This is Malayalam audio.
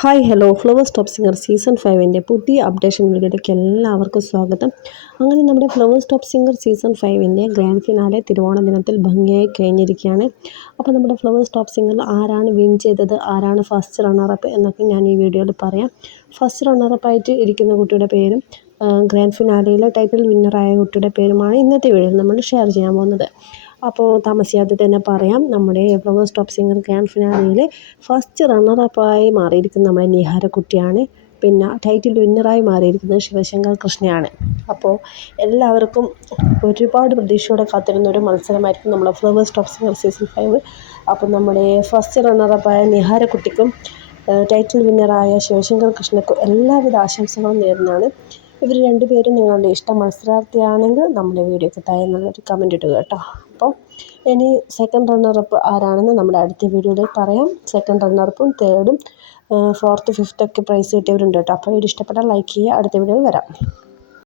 Hi hello. Flowers top singer season ഫൈവിന്റെ പുതിയ അപ്ഡേഷൻ വീഡിയോയിലേക്ക് എല്ലാവർക്കും സ്വാഗതം. അങ്ങനെ നമ്മുടെ ഫ്ലവർ സ്റ്റോപ്പ് സിംഗർ സീസൺ ഫൈവിന്റെ ഗ്രാൻഡ് ഫിനാലെ തിരുവോണ ദിനത്തിൽ ഭംഗിയായി കഴിഞ്ഞിരിക്കുകയാണ്. അപ്പോൾ നമ്മുടെ ഫ്ലവർ സ്റ്റോപ്പ് സിംഗറിൽ ആരാണ് വിൻ ചെയ്തത് ആരാണ് ഫസ്റ്റ് റണ്ണറപ്പ് എന്നൊക്കെ ഞാൻ ഈ വീഡിയോയിൽ പറയാം. ഫസ്റ്റ് റണ്ണറപ്പായിട്ട് ഇരിക്കുന്ന കുട്ടിയുടെ പേരും ഗ്രാൻഡ് ഫിനാലയിലെ ടൈറ്റിൽ വിന്നറായ കുട്ടിയുടെ പേരുമാണ് ഇന്നത്തെ വീഡിയോയിൽ നമ്മൾ ഷെയർ ചെയ്യാൻ പോകുന്നത്. അപ്പോൾ താമസിയാതെ തന്നെ പറയാം നമ്മുടെ ഫ്ലവേഴ്സ് ടോപ്പ് സിംഗർ ഗ്രാൻഡ് ഫിനാലിയിൽ ഫസ്റ്റ് റണ്ണറപ്പായി മാറിയിരിക്കുന്ന നമ്മുടെ നിഹാരക്കുട്ടിയാണ് പിന്നെ ടൈറ്റിൽ വിന്നറായി മാറിയിരിക്കുന്നത് ശിവശങ്കർ കൃഷ്ണയാണ്. അപ്പോൾ എല്ലാവർക്കും ഒരുപാട് പ്രതീക്ഷയോടെ കാത്തിരുന്ന ഒരു മത്സരമായിരിക്കും നമ്മുടെ Flowers Top Singer season five അപ്പോൾ നമ്മുടെ ഫസ്റ്റ് റണ്ണറപ്പായ നിഹാരക്കുട്ടിക്കും ടൈറ്റിൽ വിന്നറായ ശിവശങ്കർ കൃഷ്ണക്കും എല്ലാവിധ ആശംസകളും നേരുന്നതാണ്. ഇവർ രണ്ടുപേരും നിങ്ങളുടെ ഇഷ്ട മത്സരാർത്ഥിയാണെങ്കിൽ നമ്മുടെ വീഡിയോക്ക് താഴെ നല്ലൊരു കമന്റ് ഇടുക കേട്ടോ. അപ്പോൾ ഇനി സെക്കൻഡ് റണ്ണറപ്പ് ആരാണെന്ന് നമ്മുടെ അടുത്ത വീഡിയോയിൽ പറയാം. സെക്കൻഡ് റണ്ണറപ്പും തേർഡും ഫോർത്ത് ഫിഫ്ത്തൊക്കെ പ്രൈസ് കിട്ടിയവരുണ്ട് കേട്ടോ. അപ്പോൾ വീഡിയോ ഇഷ്ടപ്പെട്ടാൽ ലൈക്ക് ചെയ്യുക. അടുത്ത വീഡിയോയിൽ വരാം.